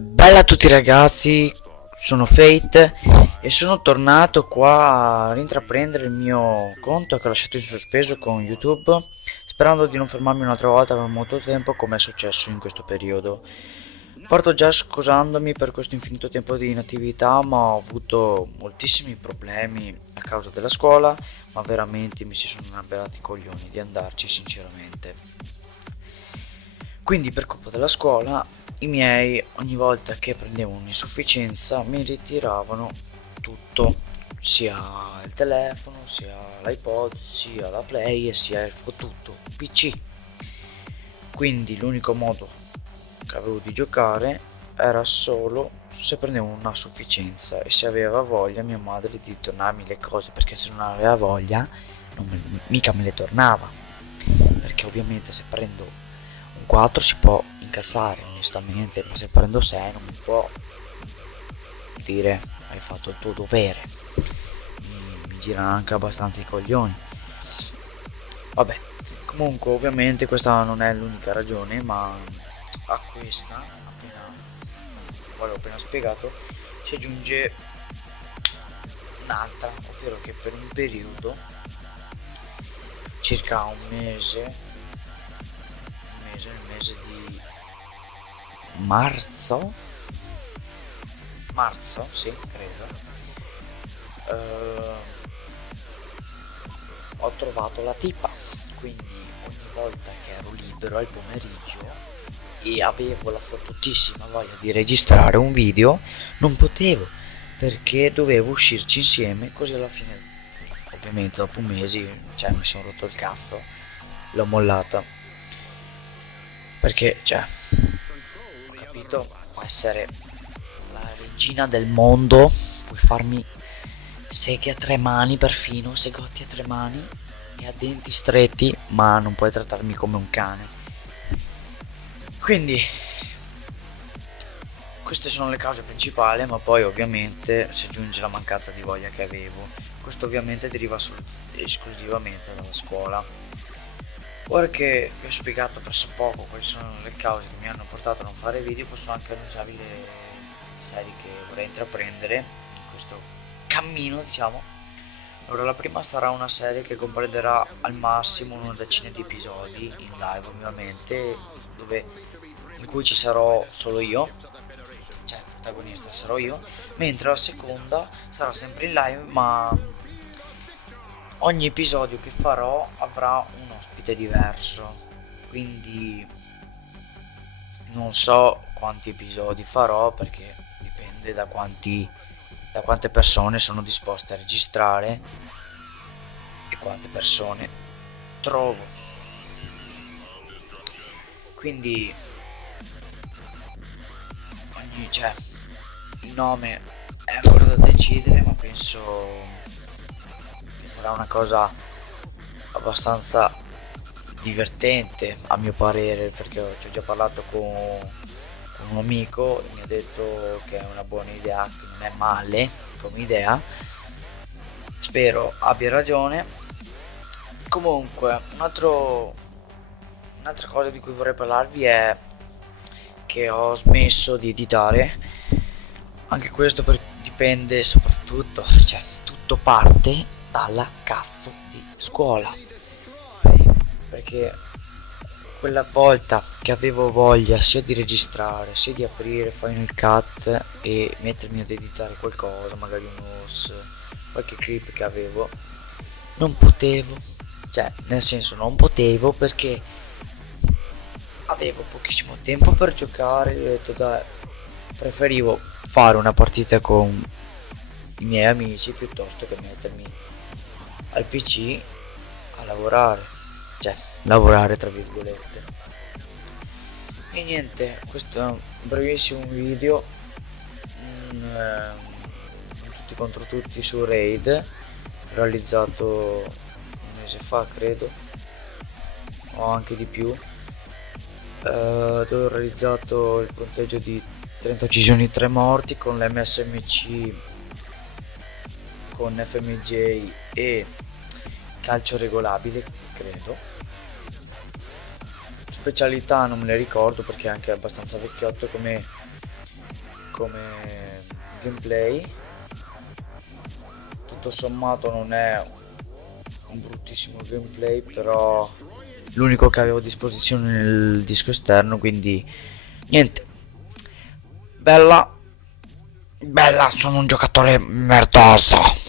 Bella a tutti ragazzi, sono Fate e sono tornato qua a intraprendere il mio conto che ho lasciato in sospeso con YouTube, sperando di non fermarmi un'altra volta per molto tempo come è successo in questo periodo. Parto già scusandomi per questo infinito tempo di inattività, ma ho avuto moltissimi problemi a causa della scuola, ma veramente mi si sono innalberati i coglioni di andarci sinceramente. Quindi per colpa della scuola i miei ogni volta che prendevo un'insufficienza mi ritiravano tutto, sia il telefono, sia l'iPod, sia la Play e sia il fottuto PC. Quindi l'unico modo che avevo di giocare era solo se prendevo una sufficienza e se aveva voglia mia madre di tornarmi le cose, perché se non aveva voglia mica me le tornava, perché ovviamente se prendo un 4 si può incassare onestamente, ma se prendo 6 non mi può dire hai fatto il tuo dovere. Mi girano anche abbastanza i coglioni. Vabbè, comunque ovviamente questa non è l'unica ragione, ma a questa appena spiegato si aggiunge un'altra, ovvero che per un periodo circa nel mese di marzo, sì, credo, ho trovato la tipa, quindi ogni volta che ero libero al pomeriggio e avevo la fottutissima voglia di registrare un video, non potevo, perché dovevo uscirci insieme, così alla fine, ovviamente dopo mesi, cioè mi sono rotto il cazzo, l'ho mollata, perché, cioè, ho capito, può essere la regina del mondo, puoi farmi seghe a tre mani, perfino segotti a tre mani e a denti stretti, ma non puoi trattarmi come un cane. Quindi queste sono le cause principali, ma poi ovviamente si aggiunge la mancanza di voglia che avevo. Questo ovviamente deriva esclusivamente dalla scuola. Ora che vi ho spiegato pressopoco quali sono le cause che mi hanno portato a non fare video, posso anche annunciarvi le serie che vorrei intraprendere in questo cammino, diciamo. Allora, la prima sarà una serie che comprenderà al massimo una decina di episodi in live, ovviamente, in cui ci sarò solo io, cioè il protagonista sarò io, mentre la seconda sarà sempre in live, ma ogni episodio che farò avrà un ospite diverso, quindi non so quanti episodi farò perché dipende da quante persone sono disposte a registrare e quante persone trovo. Quindi cioè, il nome è ancora da decidere, ma penso che sarà una cosa abbastanza divertente a mio parere, perché ci ho già parlato con un amico e mi ha detto che è una buona idea, che non è male come idea, spero abbia ragione. Comunque un'altra cosa di cui vorrei parlarvi è che ho smesso di editare, anche questo dipende soprattutto, cioè tutto parte dalla cazzo di scuola, perché quella volta che avevo voglia sia di registrare sia di aprire Final Cut e mettermi ad editare qualcosa, magari qualche clip che avevo, non potevo, cioè nel senso non potevo perché avevo pochissimo tempo per giocare, ho detto dai, preferivo fare una partita con i miei amici piuttosto che mettermi al PC a lavorare, cioè lavorare tra virgolette. E niente, questo è un brevissimo video, tutti contro tutti su Raid, realizzato un mese fa credo, o anche di più, dove ho realizzato il punteggio di 30 uccisioni, 3 morti con l'MSMC, con FMJ e calcio regolabile credo. Specialità non me le ricordo perché è anche abbastanza vecchiotto come come gameplay. Tutto sommato non è un bruttissimo gameplay, però l'unico che avevo a disposizione nel disco esterno, quindi niente. Bella, bella, sono un giocatore merdoso.